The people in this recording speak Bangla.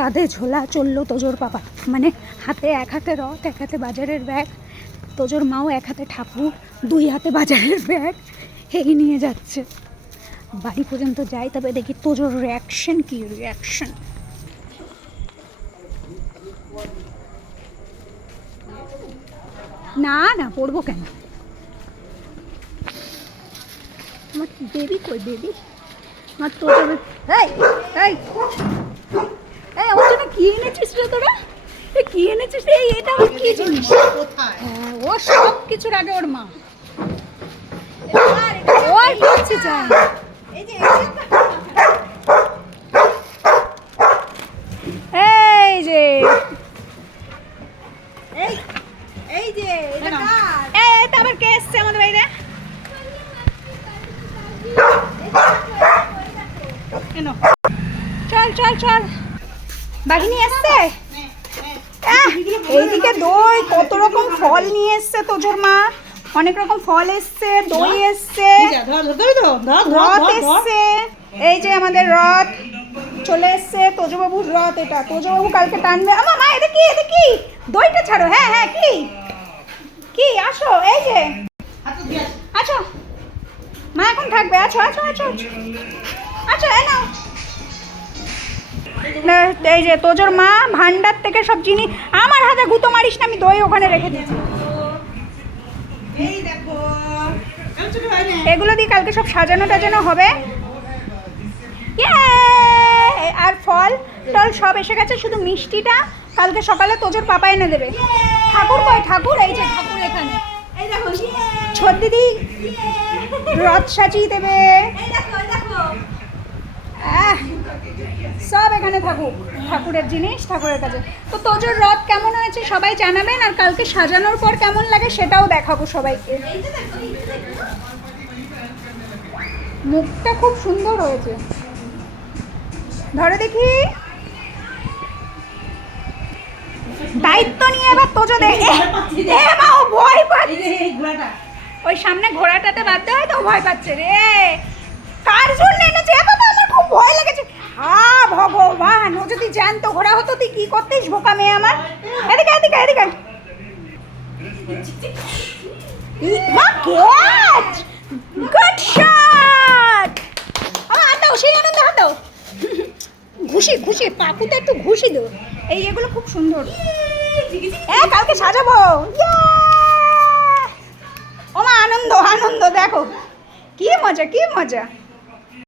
কাঁধে ঝোলা চলল তোজোর পাপা। মানে হাতে এক হাতে রথ, এক হাতে বাজারের ব্যাগ। তোজোর মাও এক হাতে ঠাকুর, দুই হাতে বাজারের ব্যাগ। এই নিয়ে যাচ্ছে। বাড়ি পর্যন্ত যাই, তবে দেখি তোজোর রিয়াকশন কি রিয়াকশন না না, পড়ব কেন? আমার বেবি কই বেবি আমার তোজোর এই এই! কি এনেছিস রে তোরা কি এনেছিস রে? এই এটা আবার কি জিনিস হ্যাঁ, ও সব কিছুর আগে ওর মা ওর কিচ্ছু চায় না। এই যে এই যে এটা আবার কে এসছে আমাদের কেন চল চল চল বাঘিনী এসছে? এইদিকে দই কত রকম ফল নিয়ে এসছে তোজোর মা। অনেক রকম ফল এসছে দই এসছে। রথ এসছে। এই যে আমাদের রথ চলে এসছে তোজবাবুর রথ এটা। তোজবাবু কালকে টানবে। আমা মা এটা কি এটা কি? দইটা ছাড়ো হ্যাঁ হ্যাঁ কি? কি আসো এই যে। আছো মা এখন থাকবে আছো আছো আছো আছো এই নাও। এই যে তোজোর মা ভান্ডার থেকে সব জিনিস আমার হাতে গুঁতো মারিস না আমি দই ওখানে রেখে দিয়েছি এগুলো দিয়ে কালকে সব সাজানো টাজানো হবে! আর ফল টল সব এসে গেছে শুধু মিষ্টিটা। কালকে সকালে তোজোর পাপা এনে দেবে। ঠাকুর কয় ঠাকুর এই যে ঠাকুর এখানে। ছোট দিদি রথ সাজিয়ে দেবে। দেখো দেখো। সব এখানে থাকুক ঠাকুরের জিনিস ঠাকুরের কাছে। তো তোজোর রথ কেমন হয়েছে সবাই জানাবেন আর কালকে সাজানোর পর কেমন লাগে সেটাও দেখাবো সবাইকে। মুখটা খুব সুন্দর হয়েছে। ধরো দেখি। দায়িত্ব নিয়ে এবার তোজো ভয় পাচ্ছে। ওই সামনে ঘোড়াটাতে বাঁধতে হয় তো ভয় পাচ্ছে রে। কার জন্য এনেছে বাবা? খুব ভয় লেগেছে। হা ভগবান, ও যদি জ্যান্ত ঘোড়া হতো তুই কি করতিস, বোকা মেয়ে আমার? এদিকে এদিকে এদিকে। দাও, সেই আনন্দে হাত ঘুষি ঘুষি, পাকুতে একটু ঘুষি দেবো এই এগুলো খুব সুন্দর। এ, কালকে সাজাবো! ওমা আনন্দ আনন্দ, দেখো। কি মজা কি মজা।